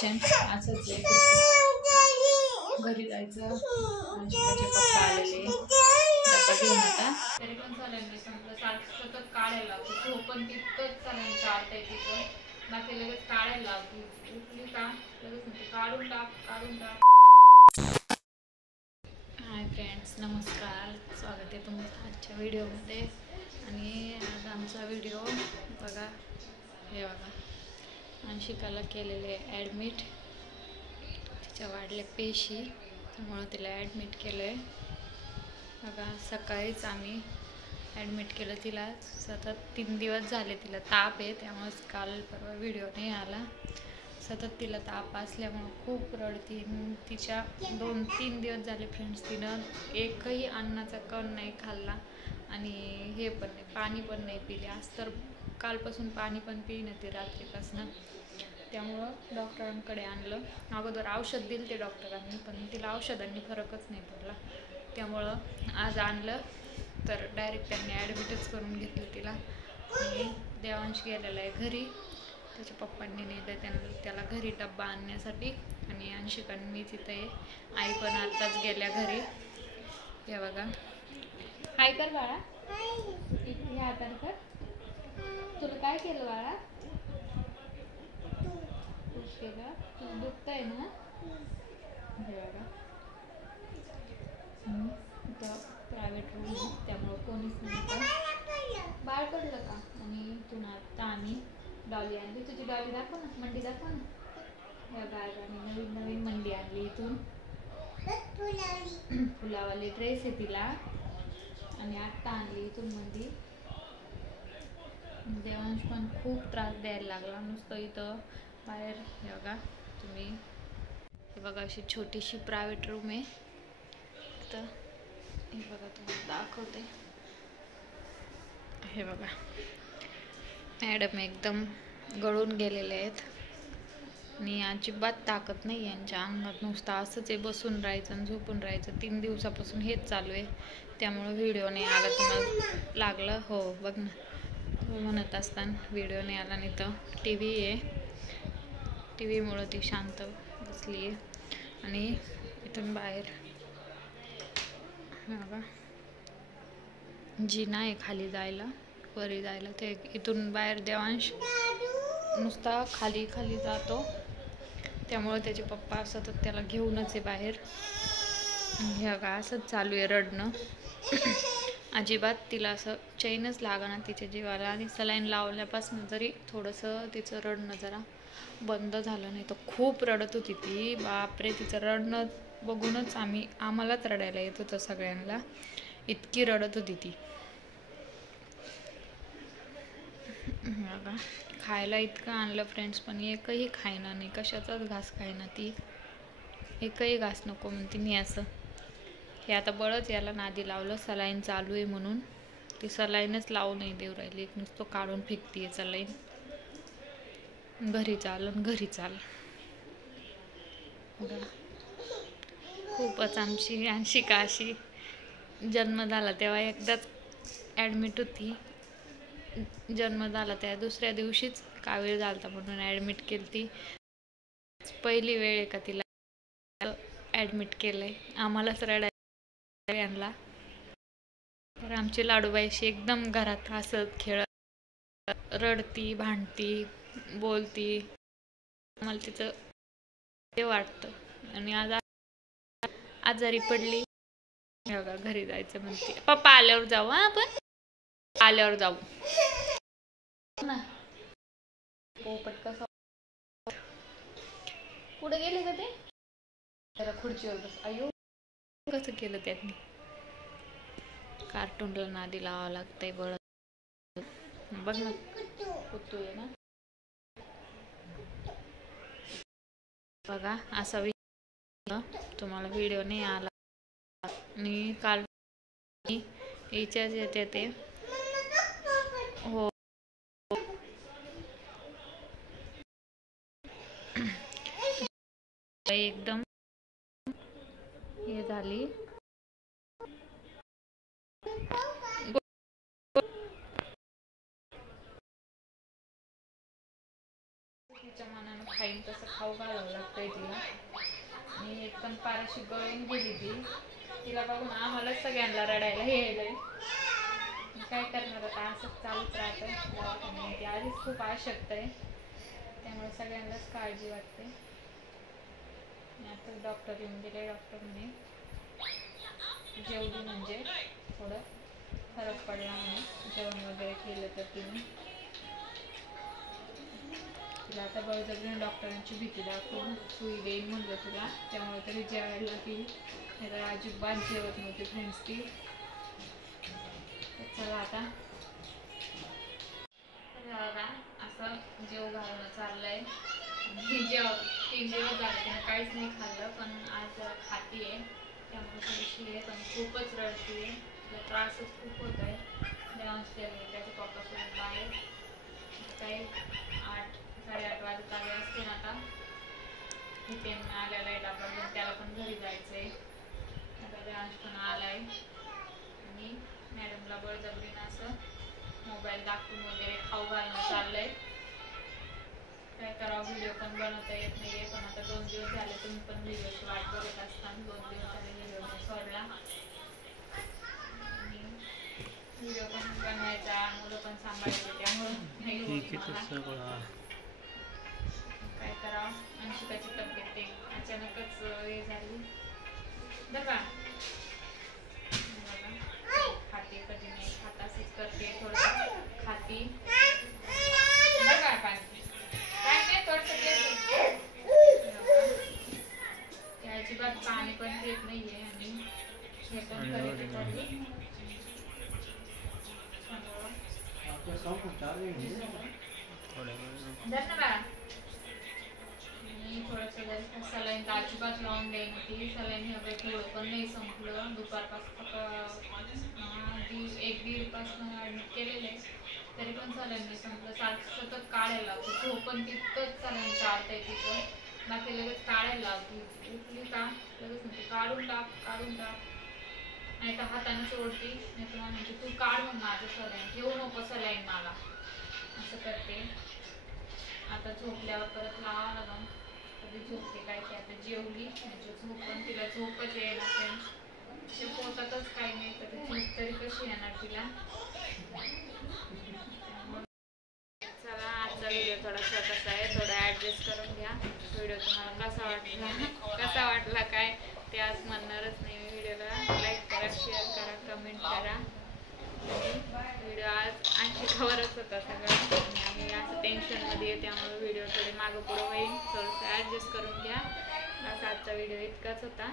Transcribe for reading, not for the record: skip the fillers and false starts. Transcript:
Situation असंच आहे. घरी जायचं, अंशिकाचे पप्पा आलेले डब्बा घेऊन आता. तरी पण सलाईन संपलं, सतत काढायला लावतो. तो पण तितकंच सलाईन चालतंय तिथं, बाकी लगेच काढायला लावतो. उठली का लगेच म्हणते काढून टाक काढून टाक. हाय फ्रेंड्स, नमस्कार, स्वागत आहे तुमचं आजच्या व्हिडिओमध्ये. आणि आज आमचा व्हिडिओ बघा, हे बघा, अंशिकाला केलेले ॲडमिट. तिच्या वाढल्या पेशी, त्यामुळं तिला ॲडमिट केलं आहे. बघा, सकाळीच आम्ही ॲडमिट केलं तिला. सतत 3 दिवस झाले तिला ताप आहे, त्यामुळंच काल परवा व्हिडिओ नाही आला. सतत तिला ताप असल्यामुळं खूप रडती. तिच्या 2-3 दिवस झाले फ्रेंड्स, तिनं एकही अन्नाचा कण नाही खाल्ला आणि हे पण नाही, पाणी पण नाही पिले. आज तर कालपासून पाणी पण पिली ती रात्रीपासून. त्यामुळं डॉक्टरांकडे आणलं. अगोदर औषध दिलं ते डॉक्टरांनी, पण तिला औषधांनी फरकच नाही पडला. त्यामुळं आज आणलं तर डायरेक्ट त्यांनी ॲडमिटच करून घेतलं तिला. आणि देवांश गेलेला आहे घरी, त्याच्या पप्पांनी नेलं त्याला घरी डब्बा आणण्यासाठी. आणि अंशिकाने मी तिथं आहे, आई पण आत्ताच गेल्या घरी. हे बघा, हाय कर बाळा, हे हाताने कर. तुला काय केलं बाळा? केलं, तुला दुखतंय ना? हे बघा, इथं प्रायव्हेट रूम आहे, त्यामुळं कोणीच नाही. बाळ पडलं का? आणि इथून आता आम्ही डॉली आणली. तुझी डॉली दाखव ना, मंडी दाखव ना. या बाळाने नवीन मंडी आणली इथून. फुलावाले ड्रेस आहे तिला, आणि आत्ता आणली इथून मंडी. देवांश पण खूप त्रास द्यायला लागला नुसतं इथं बाहेर. हे बघा तुम्ही, हे बघा, अशी छोटीशी प्रायव्हेट रूम आहे. तर हे बघा, तुम्हाला दाखवते. हे बघा, मॅडम एकदम गळून गेलेले आहेत आणि अजिबात ताकद नाही यांच्या अंगात. नुसतं असंच आहे, बसून राहायचं आणि झोपून राहायचं. 3 दिवसापासून हेच चालू आहे, त्यामुळं व्हिडिओ नाही आला. तुम्हाला लागलं हो, बघ ना, म्हणत असताना व्हिडिओ नाही आला. नाही तर टी व्ही आहे, टी व्हीमुळं ती शांत बसली आहे. आणि इथून बाहेर बघा, जिना आहे खाली जायला, वरी जायला. ते इथून बाहेर देवांश नुसता खाली खाली जातो, त्यामुळे त्याचे पप्पा सतत त्याला घेऊनच आहे बाहेर. हे बघा, असंच चालू आहे रडणं. अजिबात तिला असं चैनच लागना तिच्या जीवाला. आणि सलाईन लावल्यापासून जरी थोडंसं तिचं रडणं जरा बंद झालं, नाही तर खूप रडत होती ती. बापरे, तिचं रडणं बघूनच आम्हालाच रडायला येत होतं सगळ्यांना, इतकी रडत होती ती. बघा, खायला इतकं आणलं फ्रेंड्स, पण एकही खायना नाही, कशाचाच घास खायना ती. एकही घास नको म्हणते मी. असं हे आता बळच याला नादी लावलं, सलाईन चालू आहे म्हणून. ती सलाईनच लावू नाही देऊ राहिली, नुसतं काढून फेकतीये सलाईन. घरी चाल घरी चाल. खूपच आमची अंशिका अशी जन्म झाला तेव्हा एकदाच ॲडमिट होती. जन्म झाला त्या दुसऱ्या दिवशीच कावीळ झालता म्हणून ॲडमिट केली ती. पहिली वेळ आहे का तिला ॲडमिट केलंय. आम्हालाच रडायला आणला. तर आमची लाडूबाईशी एकदम घरात हसत खेळत, रडती, भांडती, बोलती. मला तिचं ते वाटतं. आणि आज आजारी पडली. बघा, घरी जायचं म्हणते. पप्पा आल्यावर जाऊ. आपण आल्यावर जाऊ ना. पोपट कसा कुठे गेले का ते? जरा खुर्चीवर बस. अयो, कसं केलं त्यांनी. कार्टूनला नादी लावावं लागतंय बळ. बघ ना, कुत्तू आहे ना. बघा, असा तुम्हाला व्हिडिओ नाही आला. आणि काल याच्याच येते ते हो, एकदम हे झाली. तिच्या मनानं खाईन तसं खाऊ घालावं लागतंय तिला. आणि एक पण पाराशी गळून गेली तिला बघून आम्हाला सगळ्यांना रडायला यायलंय. काय करणार आता, असंच चालूच राहतं. ती आधीच खूप अशक्त आहे, त्यामुळे सगळ्यांनाच काळजी वाटते. आता डॉक्टर येऊन गेले. डॉक्टर म्हणे जेवली म्हणजे थोडं फरक पडला म्हणे, जेवण वगैरे केलं तर तिने. तिला आता बळजबरीने डॉक्टरांची भीती दाखवून सुई देईन म्हणलं तुला, त्यामुळे तरी जेवायला लागली. तर अजिबात जेवत नव्हती फ्रेंड्स ती. चला आता असं जेव घालणं चाललंय. 3 दिवस झाले तिने काहीच नाही खाल्लं, पण आज जरा खाती आहे, त्यामुळे थोडीशी आहे. पण खूपच रडती आहे, तिला त्रासच खूप होत आहे. डाऊनस्टेअर त्याच्या पप्पासोबत बाहेर काही 8-8:30 वाजत आले असते ना. आता इथे आलेला आहे डबा, त्याला पण घरी जायचं आहे. आता डान्स पण आलाय आणि मॅडमला बळजबरीनं असं मोबाईल दाखवून वगैरे खाऊ घालणं चाललंय. काय करावं, व्हिडिओ पण बनवता येत नाहीये. पण आता 2 दिवस झाले, तुम्ही पण व्हिडिओची वाट बघत असताना 2 दिवस झाले व्हिडिओ सोडला. आणि व्हिडिओ पण बनवायचा, मुलं पण सांभाळायचे, त्यामुळं नाही होत मला. काय करावं, अंशिकाची तब्येत ते अचानकच हे झाली बघा. खाते कधी नाही खात, असेच करते, थोडं खाती बघा. काय नाही थोडंसं ते अजिबात पाणी पण घेत नाहीये आणि हे पण करत चालली. धन्यवाद. थोडंसं सलाईन तर अजिबात लावून द्यायला होती. सलाईन हे थोडं पण नाही संपलं. दुपारपासून 1-1.5 पासून ॲडमिट केलेलं आहे, तरी पण सलाईन नाही संपलं. सारखं सतत काढायला लावते. झोप पण तितकंच सलाईन चालतंय तिचं, बाकी लगेच काढायला लावते. उठली का लगेच म्हणते काढून टाक. नाही तर हाताने सोडती, नाही तर म्हणते तू काढ मग माझं सलाईन, ठेवू नको सलाईन मला, असं करते. आता झोपल्यावर परत लावा लागून कधी झोपते काय की. आता जेवली म्हणजे झोप, पण तिला झोपच येणार नाही. पोटातच काही नाही, कधी झोप तरी कशी येणार तिला. चला आजचा व्हिडिओ थोडा छोटासा आहे, थोडा ॲडजस्ट करून घ्या. व्हिडिओ तुम्हाला कसा वाटला काय ते आज म्हणणारच नाही. व्हिडिओला लाईक करा, शेअर करा, कमेंट करा. व्हिडिओ आज अंशिकावरच होता सगळं, आणि आम्ही असं टेन्शनमध्ये आहे, त्यामुळे व्हिडिओ थोडे मागं पुढं होईल, थोडंसं ॲडजस्ट करून घ्या. असा आजचा व्हिडिओ इतकाच होता.